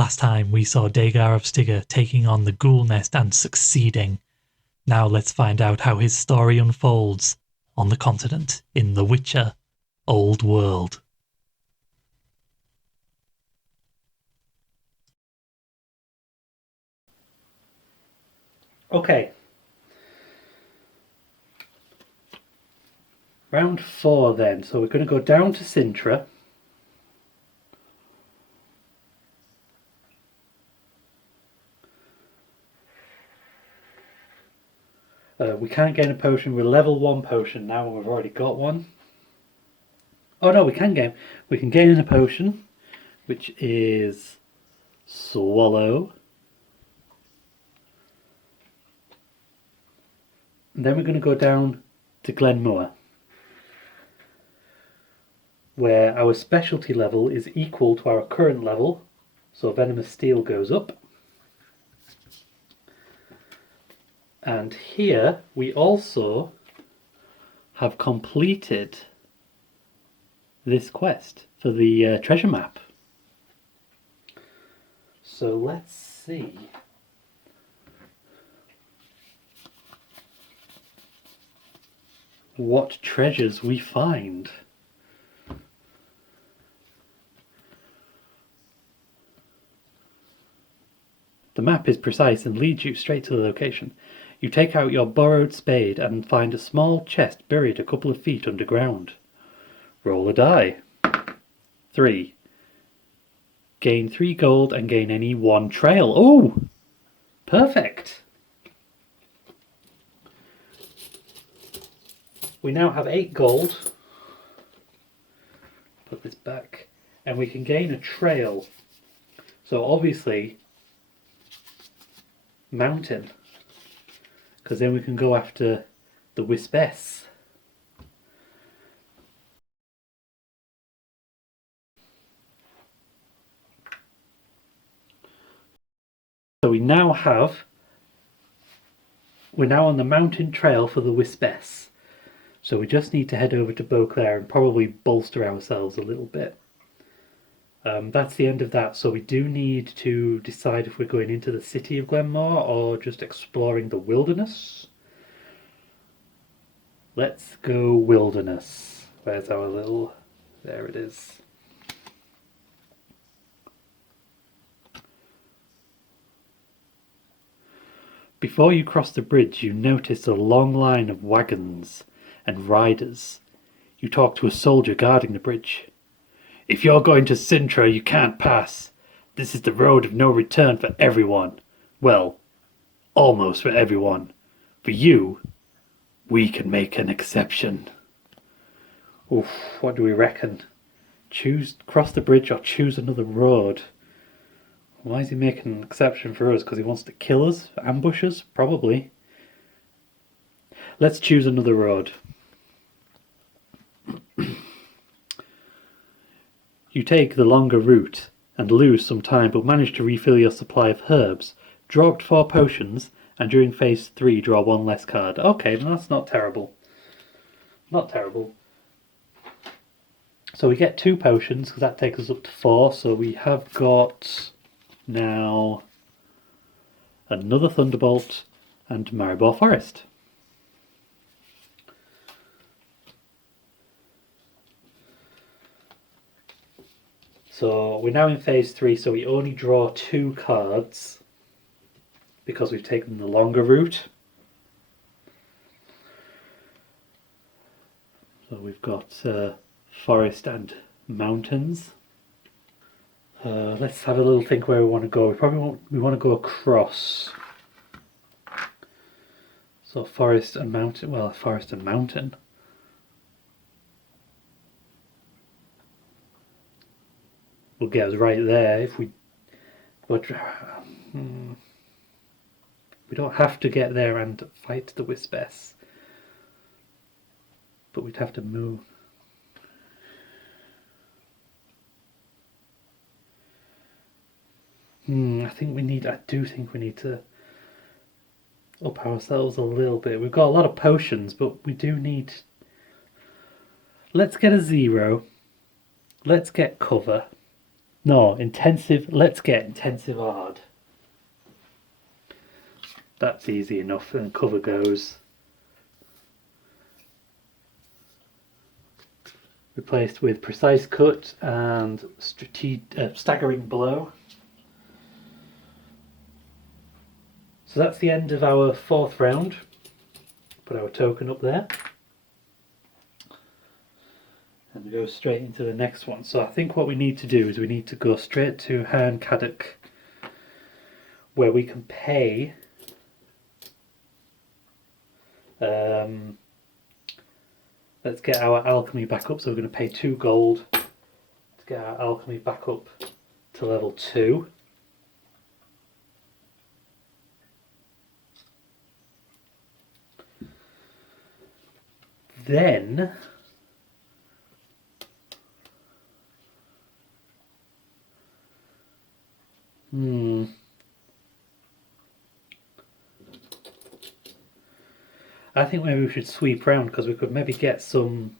Last time we saw Deagar of Styga taking on the ghoul nest and succeeding. Now let's find out how his story unfolds on the continent in The Witcher Old World. Okay. Round 4 then. So we're going to go down to Sintra. We can't gain a potion. We're level 1 potion now and we've already got one. Oh no, we can gain a potion, which is Swallow. And then we're going to go down to Glenmoor, where our specialty level is equal to our current level, so Venomous Steel goes up. And here we also have completed this quest for the treasure map. So let's see. What treasures we find. The map is precise and leads you straight to the location. You take out your borrowed spade and find a small chest buried a couple of feet underground. Roll a die. 3. Gain 3 gold and gain any 1 trail. Oh! Perfect! We now have 8 gold. Put this back. And we can gain a trail. So obviously, mountain. Because then we can go after the Wispess. So we're now on the mountain trail for the Wispess. So we just need to head over to Beauclair and probably bolster ourselves a little bit. That's the end of that. So we do need to decide if we're going into the city of Glenmoor or just exploring the wilderness. Let's go wilderness. Where's our little... There it is. Before you cross the bridge, you notice a long line of wagons and riders. You talk to a soldier guarding the bridge. If you're going to Sintra, you can't pass. This is the road of no return for everyone. Well, almost for everyone. For you, we can make an exception. Oof, what do we reckon? Cross the bridge or choose another road? Why is he making an exception for us? Because he wants to kill us? Ambush us? Probably. Let's choose another road. You take the longer route and lose some time, but manage to refill your supply of herbs. Draw up to 4 potions, and during phase 3 draw 1 less card. Okay, then that's not terrible. Not terrible. So we get 2 potions, because that takes us up to 4. So we have got now another Thunderbolt and Maribor Forest. So we're now in phase 3, so we only draw 2 cards because we've taken the longer route. So we've got forest and mountains. Let's have a little think where we want to go. We want to go across. So forest and mountain. Well, forest and mountain. Will get us right there if we. But we don't have to get there and fight the Wispess. But we'd have to move. I do think we need to up ourselves a little bit. We've got a lot of potions, but we do need... Let's get a 0. Let's get cover. No, intensive. Let's get intensive hard. That's easy enough. And cover goes. Replaced with precise cut and staggering blow. So that's the end of our 4th round. Put our token up there. And we go straight into the next one. So I think what we need to do is we need to go straight to Herrn Caddock, where we can pay let's get our alchemy back up. So we're going to pay 2 gold to get our alchemy back up to level 2. Then I think maybe we should sweep round because we could maybe get some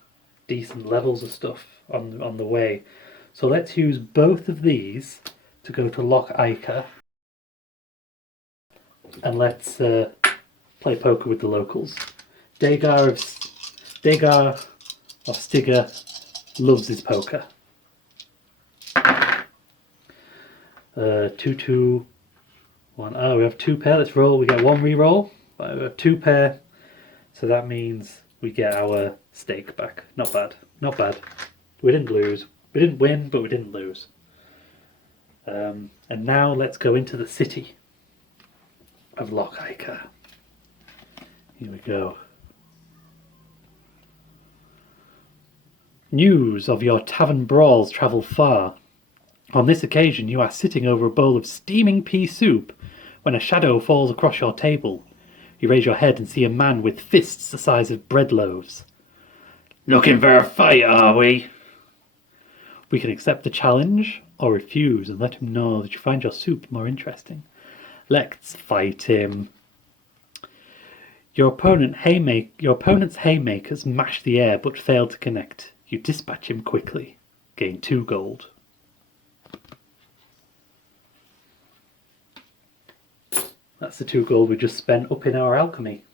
decent levels of stuff on the way. So let's use both of these to go to Loch Ica, and let's play poker with the locals. Deagar of Styga loves his poker. 2, 2, 1. Oh, we have 2 pair. Let's roll. We get 1 re-roll. We have 2 pair. So that means we get our stake back. Not bad. Not bad. We didn't lose. We didn't win, but we didn't lose. And now let's go into the city of Loch Ica. Here we go. News of your tavern brawls travel far. On this occasion you are sitting over a bowl of steaming pea soup when a shadow falls across your table. You raise your head and see a man with fists the size of bread loaves. Looking for a fight, are we? We can accept the challenge or refuse and let him know that you find your soup more interesting. Let's fight him. Your opponent's haymakers mash the air but fail to connect. You dispatch him quickly. Gain 2 gold. That's the 2 gold we just spent up in our alchemy.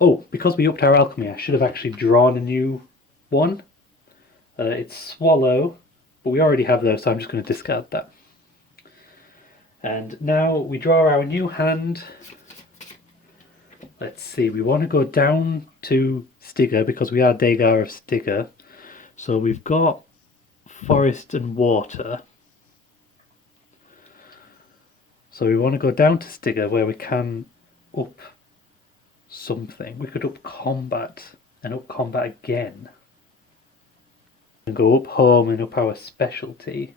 Oh, because we upped our alchemy, I should have actually drawn a new one. It's Swallow, but we already have those, so I'm just going to discard that. And now we draw our new hand. Let's see, we want to go down to Styga because we are Deagar of Styga. So we've got forest and water. So we want to go down to Styga where we can up something. We could up combat and up combat again. And go up home and up our specialty.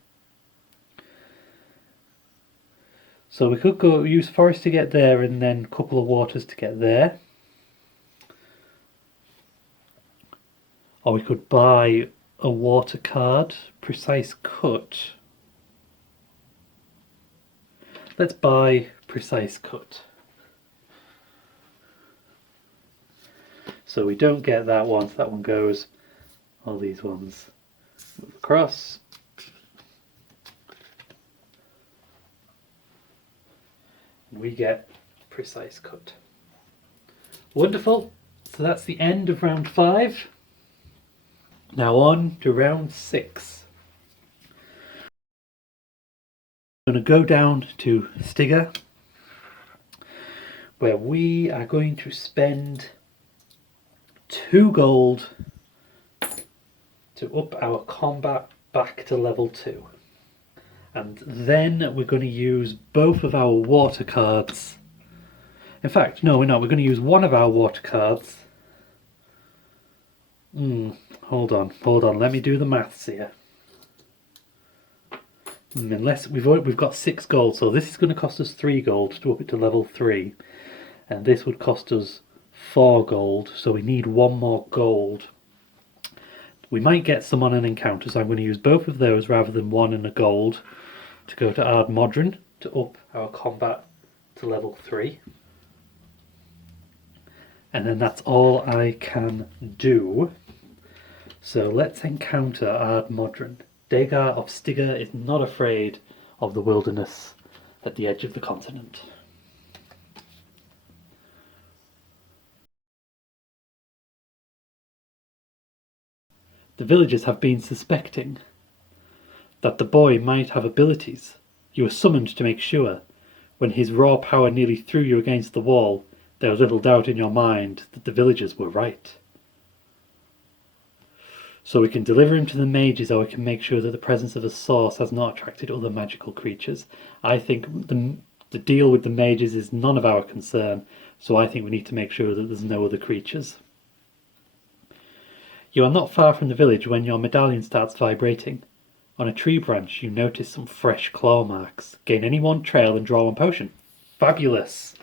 So we could go use forest to get there and then a couple of waters to get there. Or we could buy a water card, precise cut. Let's buy precise cut. So we don't get that one, so that one goes. All these ones move across. And we get precise cut. Wonderful. So that's the end of round 5. Now on to round 6. I'm going to go down to Styga, where we are going to spend 2 gold to up our combat back to level 2. And then we're going to use both of our water cards. In fact, no, we're not. We're going to use one of our water cards. Hold on. Let me do the maths here. Unless we've got 6 gold, so this is going to cost us 3 gold to up it to level 3, and this would cost us 4 gold, so we need 1 more gold. We might get some on an encounter, so I'm going to use both of those rather than 1 and a gold to go to Ard Modron to up our combat to level 3. And then that's all I can do. So let's encounter Ard Modron. Deagar of Styga is not afraid of the wilderness at the edge of the continent. The villagers have been suspecting that the boy might have abilities. You were summoned to make sure. When his raw power nearly threw you against the wall, there was little doubt in your mind that the villagers were right. So we can deliver him to the mages, or we can make sure that the presence of a source has not attracted other magical creatures. I think the deal with the mages is none of our concern, so I think we need to make sure that there's no other creatures. You are not far from the village when your medallion starts vibrating. On a tree branch, you notice some fresh claw marks. Gain any one trail and draw one potion. Fabulous!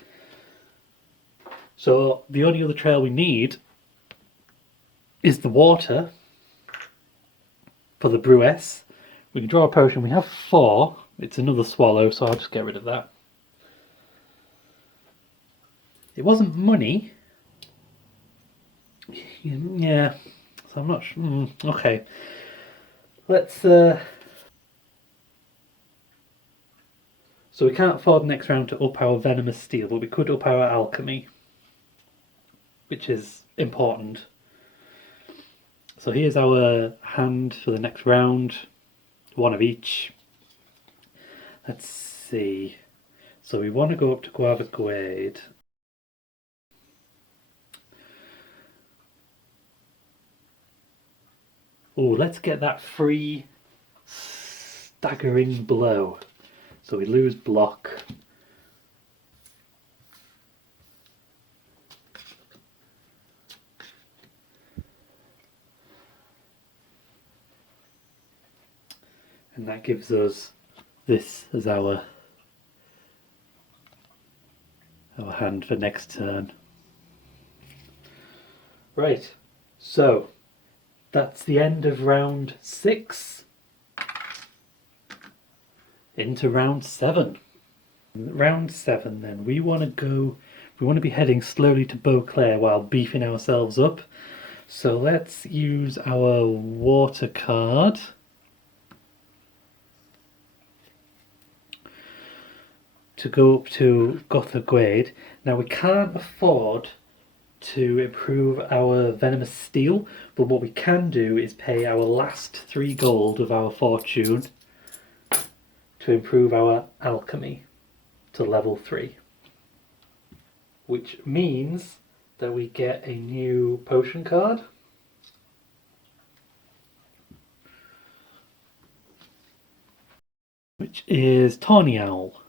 So the only other trail we need is the water for the Brewess. We can draw a potion. We have 4. It's another swallow, so I'll just get rid of that. It wasn't money. Yeah, so I'm not sure. Okay. Let's... So we can't afford next round to up our Venomous Steel, but we could up our Alchemy, which is important. So here's our hand for the next round. 1 of each. Let's see. So we want to go up to Guava Glade. Oh, let's get that free staggering blow. So we lose block. And that gives us this as our hand for next turn. Right, so that's the end of round 6. Into round 7. Round 7 then, we want to be heading slowly to Beauclair while beefing ourselves up. So let's use our water card. To go up to Gotha Glade. Now we can't afford to improve our Venomous Steel, but what we can do is pay our last 3 gold of our fortune to improve our Alchemy to level 3. Which means that we get a new potion card. Which is Tawny Owl.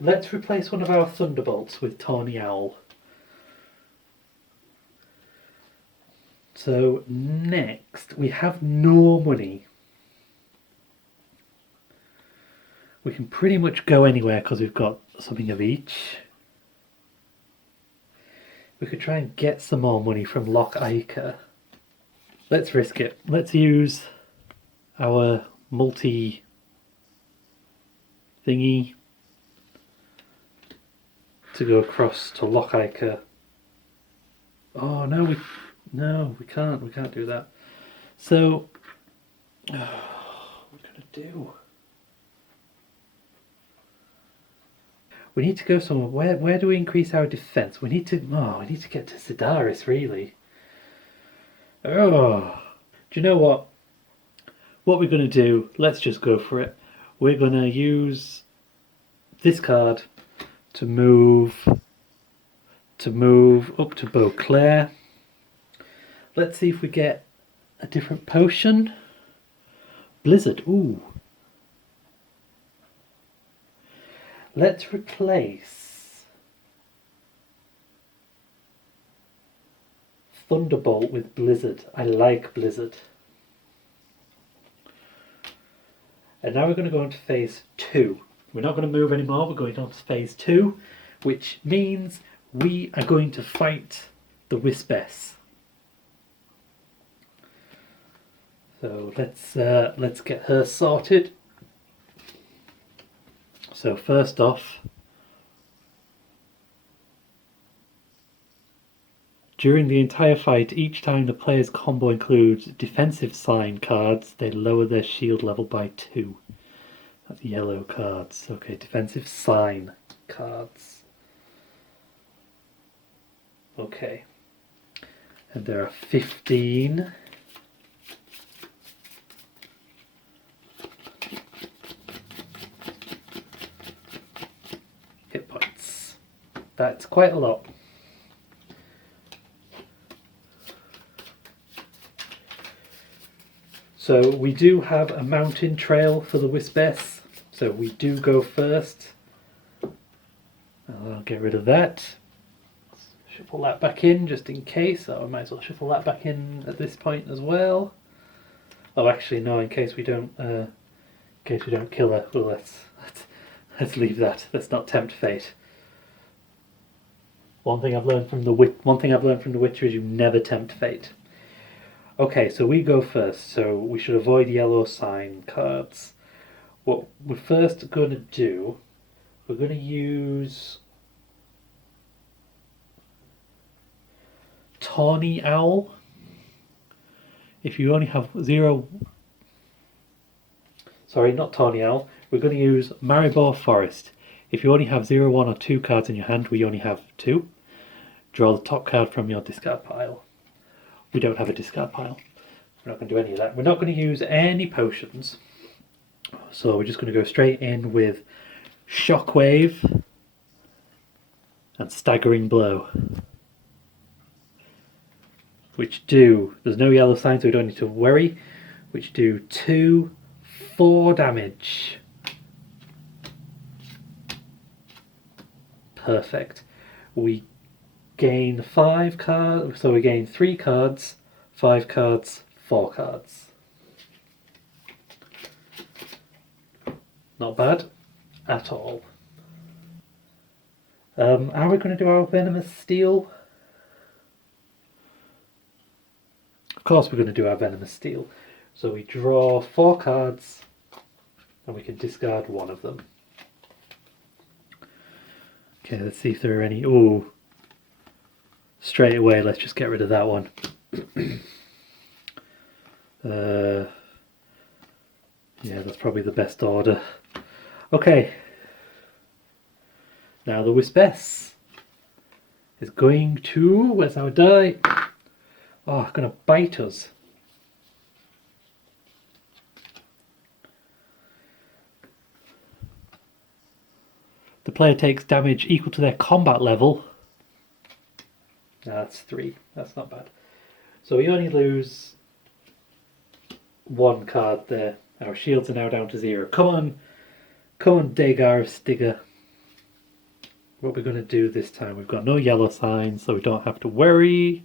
Let's replace one of our Thunderbolts with Tawny Owl. So next, we have no money. We can pretty much go anywhere because we've got something of each. We could try and get some more money from Loch Ica. Let's risk it. Let's use our multi thingy to go across to Loch Ica. Oh no, we can't. We can't do that. So, what are we gonna do? We need to go somewhere. Where do we increase our defense? We need to get to Sidaris, really. Oh, do you know what? What we're gonna do? Let's just go for it. We're gonna use this card to move up to Beauclair. Let's see if we get a different potion. Blizzard. Ooh. Let's replace Thunderbolt with Blizzard. I like Blizzard. And now we're going to go on to phase 2. We're not going to move anymore, we're going on to phase 2, which means we are going to fight the Wispess. So let's get her sorted. So first off, During the entire fight, each time the player's combo includes defensive sign cards, they lower their shield level by 2. That's yellow cards. Okay, defensive sign cards. Okay. And there are 15. Hit points. That's quite a lot. So we do have a mountain trail for the Wispess. So we do go first. I'll get rid of that. Shuffle that back in just in case. I might as well shuffle that back in at this point as well. Oh, actually, no. In case we don't kill her. Well, let's leave that. Let's not tempt fate. One thing I've learned from the Witcher is you never tempt fate. Okay, so we go first. So we should avoid yellow sign cards. What we're first going to do, we're going to use Tawny Owl. If you only have sorry, not Tawny Owl. We're going to use Maribor Forest. If you only have 0, 1 or 2 cards in your hand, we only have 2. Draw the top card from your discard pile. We don't have a discard pile. We're not going to do any of that. We're not going to use any potions. So we're just going to go straight in with Shockwave and Staggering Blow. Which do, there's no yellow sign so we don't need to worry, which do 2, 4 damage. Perfect. We gain 5 cards, so we gain 3 cards, 5 cards, 4 cards. Not bad at all. Are we going to do our Venomous Steel? Of course we're going to do our Venomous Steel. So we draw 4 cards and we can discard one of them. Okay, let's see if there are any. Ooh. Straight away, let's just get rid of that one. Yeah, that's probably the best order. Okay. Now the Wispess is going to... Where's our die? Oh, going to bite us. The player takes damage equal to their combat level. That's 3. That's not bad. So we only lose 1 card there. Our shields are now down to 0. Come on, Deagar of Styga. What we're going to do this time? We've got no yellow signs, so we don't have to worry.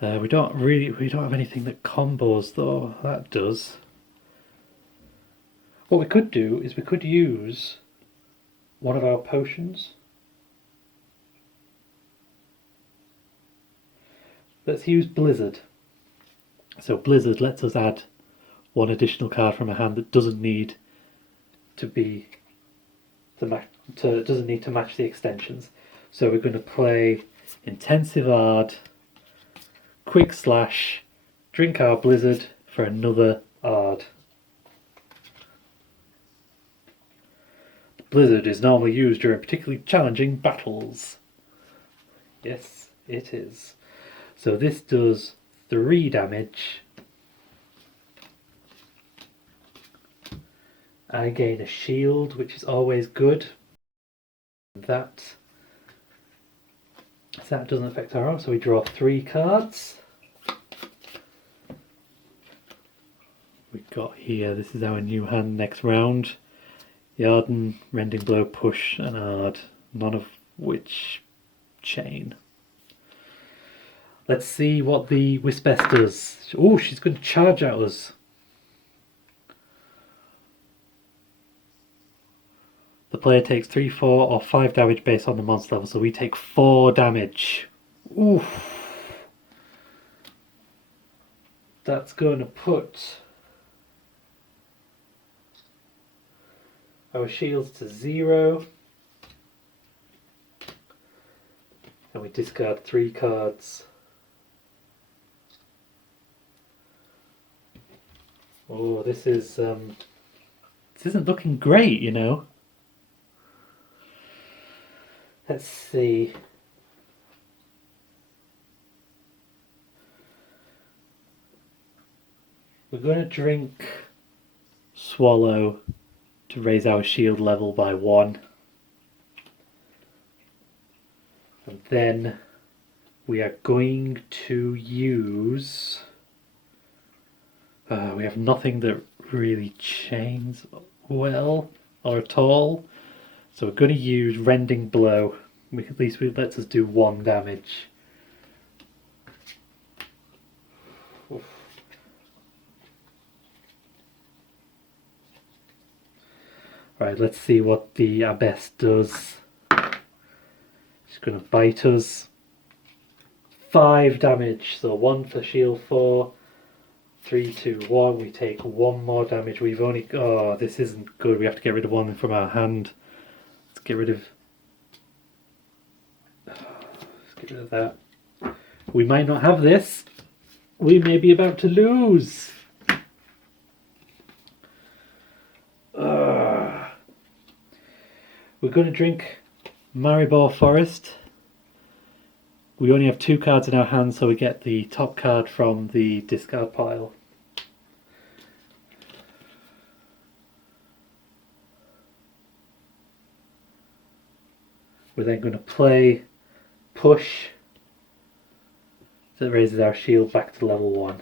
We don't have anything that combos though. That does. What we could do is we could use one of our potions. Let's use Blizzard. So Blizzard lets us add 1 additional card from a hand that doesn't need to match the extensions. So we're going to play Intensive Ard, Quick Slash, drink our Blizzard for another Ard. Blizzard is normally used during particularly challenging battles. Yes, it is. So this does 3 damage. I gain a shield, which is always good. That doesn't affect our arm, so we draw 3 cards. We've got here, this is our new hand next round. Yarden, Rending Blow, Push and Ard, none of which chain. Let's see what the Wispess does. Oh, she's going to charge at us. The player takes 3, 4 or 5 damage based on the monster level, so we take 4 damage. Oof. That's going to put our shields to 0. and we discard 3 cards. Oh, this isn't looking great, you know. Let's see. We're going to drink Swallow to raise our shield level by 1. And then we are going to use... we have nothing that really chains well or at all. So we're going to use Rending Blow. At least it lets us do 1 damage. Oof. Right, let's see what the Abyss does. She's going to bite us. 5 damage, so 1 for shield 4. 3, 2, 1. We take 1 more damage. We've only... Oh, this isn't good. We have to get rid of 1 from our hand. Let's get rid of... Let's get rid of that. We might not have this. We may be about to lose. We're going to drink Maribor Forest. We only have 2 cards in our hand, so we get the top card from the discard pile. We're then going to play Push. So it raises our shield back to level 1.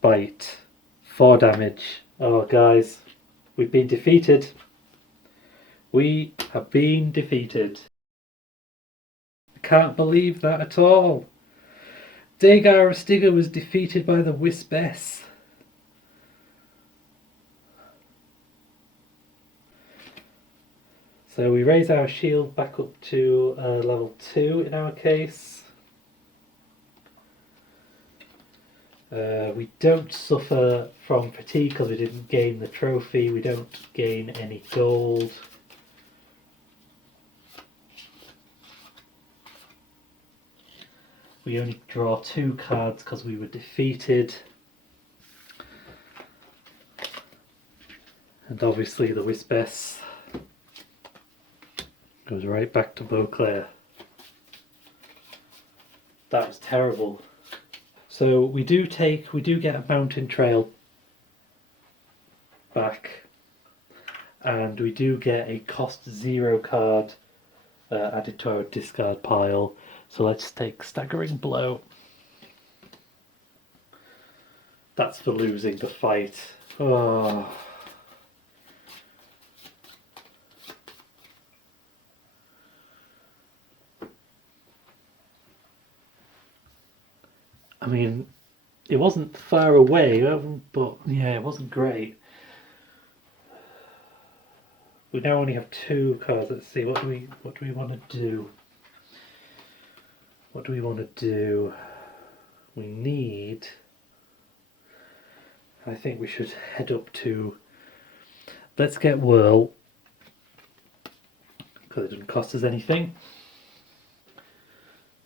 Bite. 4 damage. Oh, guys. We've been defeated. We have been defeated. I can't believe that at all. Deagar of Styga was defeated by the Wispess. So we raise our shield back up to level 2 in our case. We don't suffer from fatigue because we didn't gain the trophy. We don't gain any gold. We only draw 2 cards because we were defeated. And obviously the Wispess goes right back to Beauclair. That was terrible. So we do get a mountain trail back, and we do get a cost 0 card added to our discard pile. So let's take Staggering Blow. That's for losing the fight. Oh. I mean, it wasn't far away, but yeah, it wasn't great. We now only have 2 cards. Let's see, what do we want to do? What do we want to do? We need... I think we should head up to... Let's get Whirl, because it doesn't cost us anything.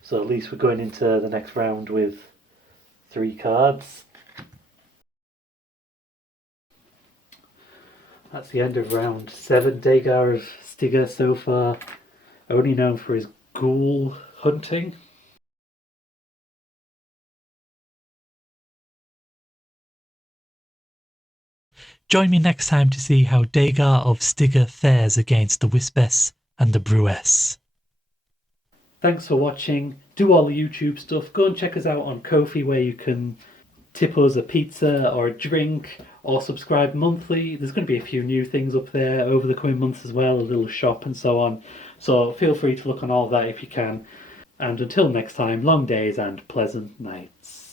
So at least we're going into the next round with 3 cards. That's the end of round 7. Deagar of Styga so far, only known for his ghoul hunting. Join me next time to see how Deagar of Styga fares against the Wispess and the Brewess. Thanks for watching. Do all the YouTube stuff. Go and check us out on Ko-fi, where you can tip us a pizza or a drink, or subscribe monthly. There's going to be a few new things up there over the coming months as well, a little shop and so on. So feel free to look on all of that if you can. And until next time, long days and pleasant nights.